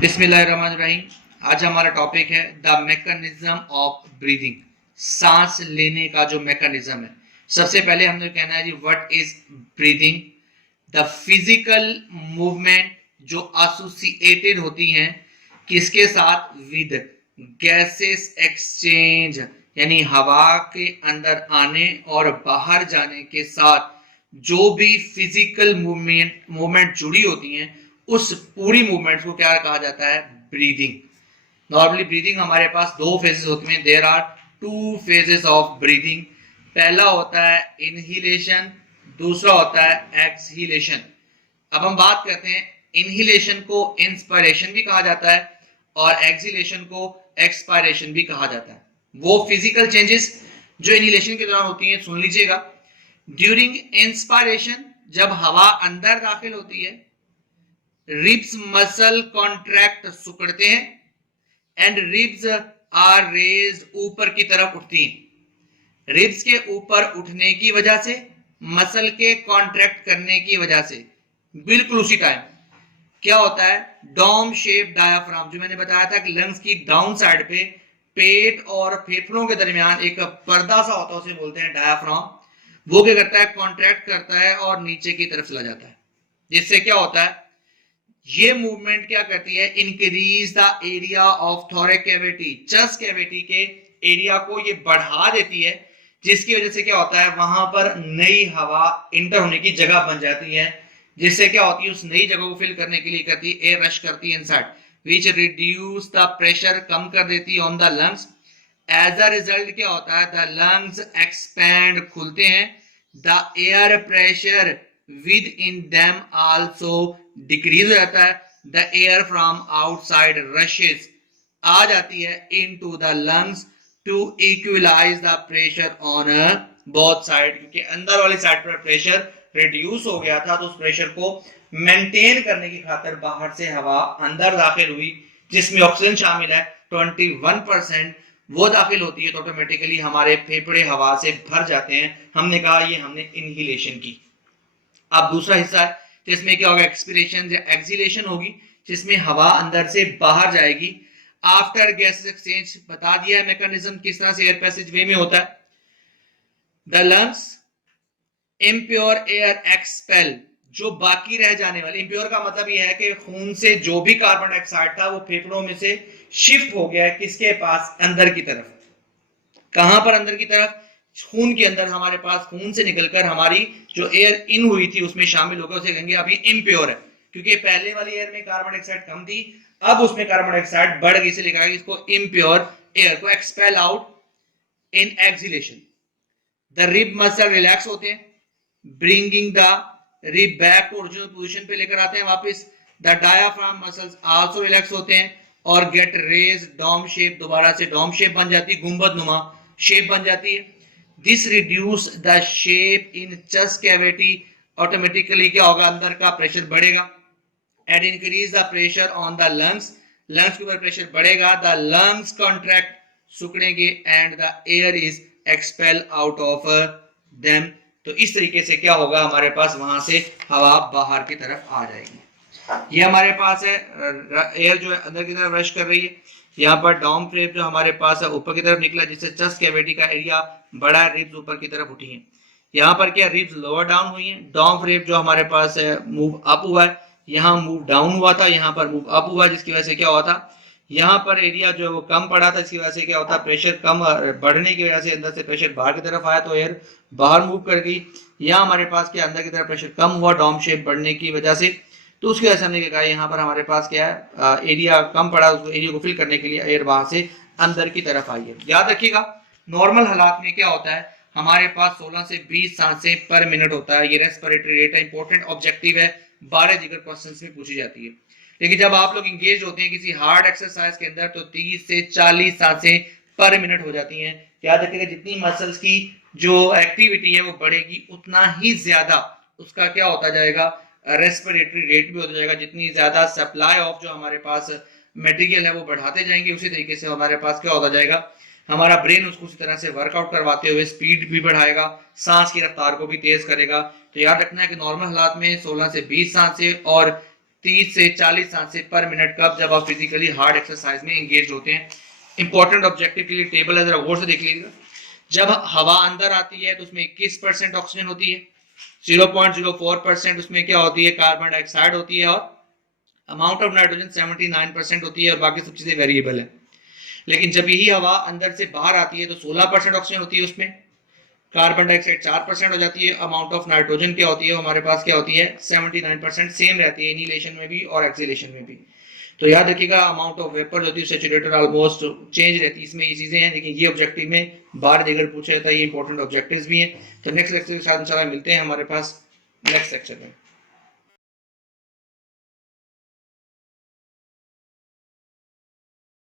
बिस्मिल्लाहिर्रहमानिर्रहीम। आज हमारा टॉपिक है द मैकेनिज्म ऑफ ब्रीदिंग, सांस लेने का जो मैकेनिज्म है। सबसे पहले हमने कहना है जी what is breathing. The physical movement जो एसोसिएटेड होती हैं किसके साथ, विद गैसेस एक्सचेंज, यानी हवा के अंदर आने और बाहर जाने के साथ जो भी फिजिकल मूवमेंट जुड़ी होती हैं उस पूरी मूवमेंट को क्या कहा जाता है, ब्रीदिंग। नॉर्मली ब्रीदिंग हमारे पास दो फेजेस होते हैं, there are two phases of breathing. पहला होता है इनहिलेशन, दूसरा होता है एक्सहिलेशन। अब हम बात करते हैं, इनहिलेशन को इंस्पिरेशन भी कहा जाता है और एक्सहिलेशन को एक्सपायरेशन भी कहा जाता है। वो फिजिकल चेंजेस जो इनहिलेशन के दौरान होती हैं सुन लीजिएगा। ड्यूरिंग इंस्पायरेशन जब हवा अंदर दाखिल होती है, रिब्स मसल कॉन्ट्रैक्ट सिकुड़ते हैं एंड रिब्स आर रेज्ड, ऊपर की तरफ उठती हैं। रिब्स के ऊपर उठने की वजह से, मसल के कॉन्ट्रैक्ट करने की वजह से, बिल्कुल उसी टाइम क्या होता है, डोम शेप डायाफ्राम, जो मैंने बताया था कि लंग्स की डाउन साइड पे पेट और फेफड़ों के दरमियान एक पर्दा सा होता है, उसे बोलते हैं डायाफ्राम। वो क्या करता है, कॉन्ट्रैक्ट करता है और नीचे की तरफ चला जाता है। जिससे क्या होता है, ये मूवमेंट क्या करती है, increase the area of thoracic cavity, chest cavity के एरिया को ये बढ़ा देती है, जिसकी वजह से क्या होता है, वहां पर नई हवा इंटर होने की जगह बन जाती है। जिससे क्या होती है, उस नई जगह को फिल करने के लिए करती है, एयर रश करती है inside, which reduce the pressure, कम कर देती है on the lungs. As a result क्या होता है, द लंग्स एक्सपैंड, खुलते हैं। The air pressure within them also decrease हो जाता है। The air from outside rushes, आ जाती है into the lungs to equalise the pressure on both side, क्योंकि अंदर वाली साइड पर प्रेशर रिड्यूस हो गया था, तो उस प्रेशर को मेंटेन करने की खातिर बाहर से हवा अंदर दाखिल हुई, जिसमें ऑक्सीजन शामिल है 21%, वो दाखिल होती है तो ऑटोमेटिकली हमारे फेफड़े हवा से भर जाते हैं। हमने कहा ये हमने इनहिलेशन की। अब दूसरा हिस्सा है जिसमें क्या होगा, एक्सपिरेशन या एक्सहिलेशन होगी, जिसमें हवा अंदर से बाहर जाएगी। आफ्टर गैस एक्सचेंज बता दिया है मैकेनिज्म किस तरह से एयर पैसेज वे में होता है। The lungs impure air expel, जो बाकी रह जाने वाले, इम्प्योर का मतलब यह है कि खून से जो भी कार्बन डाइऑक्साइड था वो फेफड़ों में से शिफ्ट हो गया है किसके पास, अंदर की तरफ। कहां पर अंदर की तरफ, खून के अंदर हमारे पास खून से निकलकर हमारी जो एयर इन हुई थी उसमें शामिल हो गया, उसे कहेंगे अभी इम्प्योर है, क्योंकि पहले वाली एयर में कार्बन डाइऑक्साइड कम थी, अब उसमें कार्बन डाइऑक्साइड बढ़ गई, इसलिए कहा इसको इम्प्योर एयर को expel out in exhalation. The rib muscle relax होते हैं, bringing the rib back to original position पे लेकर आते हैं वापस। The diaphragm muscles also relax होते हैं और गेट रेज डोम शेप, दोबारा से डोम शेप बन जाती है, गुंबद नुमा शेप बन जाती है। This reduce the shape in chest cavity, automatically क्या होगा, अंदर का प्रेशर बढ़ेगा and increase the pressure on the lungs, lungs के ऊपर प्रेशर बढ़ेगा। द लंग्स कॉन्ट्रैक्ट, सिकुड़ेंगे and the air is expel out of them. तो इस तरीके से क्या होगा, हमारे पास वहां से हवा बाहर की तरफ आ जाएगी। ये हमारे पास है एयर जो है अंदर की तरफ रश कर रही है। यहाँ पर डाउन फ्लेप जो हमारे पास है ऊपर की तरफ निकला, जिससे चेस्ट कैविटी का एरिया बड़ा है, रिब्स ऊपर की तरफ उठी है। यहाँ पर क्या, रिब्स लोअर डाउन हुई है। डाउन फ्लेप जो हमारे पास है मूव अप हुआ है, यहाँ मूव डाउन हुआ था, यहाँ पर मूव अप हुआ, जिसकी वजह से क्या हुआ था, यहाँ पर एरिया जो है वो कम पड़ा था, इसकी वजह से क्या होता है, प्रेशर कम बढ़ने की वजह से अंदर से प्रेशर बाहर की तरफ आया तो एयर बाहर मूव कर गई। यहाँ हमारे पास क्या, अंदर की तरफ प्रेशर कम हुआ डॉम शेप बढ़ने की वजह से, तो उसकी वजह से हमने क्या कहा, यहाँ पर हमारे पास क्या है, एरिया कम पड़ा, उस एरिया को फिल करने के लिए एयर बाहर से अंदर की तरफ आई है। याद रखिएगा नॉर्मल हालात में क्या होता है, हमारे पास 16 से 20 सांसें पर मिनट होता है, ये रेस्पिरेटरी रेट है, इंपॉर्टेंट ऑब्जेक्टिव है, 12 दीगर क्वेश्चंस में पूछी जाती है। लेकिन जब आप लोग इंगेज होते हैं किसी हार्ड एक्सरसाइज के अंदर तो 30 से 40 सांसें पर मिनट हो जाती हैं। याद रखिएगा जितनी मसल्स की जो एक्टिविटी है वो बढ़ेगी, उतना ही ज्यादा उसका क्या होता जाएगा, रेस्पिरेटरी रेट भी होता जाएगा। जितनी ज्यादा सप्लाई ऑफ जो हमारे पास मटेरियल है वो बढ़ाते जाएंगे, उसी तरीके से हमारे पास क्या होता जाएगा, हमारा ब्रेन उसको उसी तरह से वर्कआउट करवाते हुए स्पीड भी बढ़ाएगा, सांस की रफ्तार को भी तेज करेगा। तो याद रखना है कि नॉर्मल हालात में 16 से 20 सांसें और 30 से 40 सांसें पर मिनट कब, जब आप फिजिकली हार्ड एक्सरसाइज में एंगेज होते हैं। इंपॉर्टेंट ऑब्जेक्टिव के लिए टेबल है, जरा गौर से देख लीजिएगा। जब हवा अंदर आती है तो उसमें 21% ऑक्सीजन होती है, 0.04% उसमें क्या होती है, कार्बन डाइऑक्साइड होती है, और अमाउंट ऑफ नाइट्रोजन 79% होती है, और बाकी सब चीजें वेरिएबल है। लेकिन जब यही हवा अंदर से बाहर आती है तो 16% ऑक्सीजन होती है, उसमें कार्बन डाइऑक्साइड 4% हो जाती है, अमाउंट ऑफ नाइट्रोजन क्या होती है हमारे पास, क्या होती है 79%, सेम रहती है इनहेलेशन में भी और एक्सहेलेशन में भी। तो याद रखिएगा अमाउंट ऑफ वेपर जो होती है सैचुरेटेड ऑलमोस्ट चेंज रहती है, इसमें ये चीजें हैं। लेकिन ये ऑब्जेक्टिव में बार अगर पूछा जाता है, ये इंपॉर्टेंट ऑब्जेक्टिव्स भी हैं। तो नेक्स्ट लेक्चर के साथ इंशाल्लाह मिलते हैं हमारे पास नेक्स्ट सेक्शन में।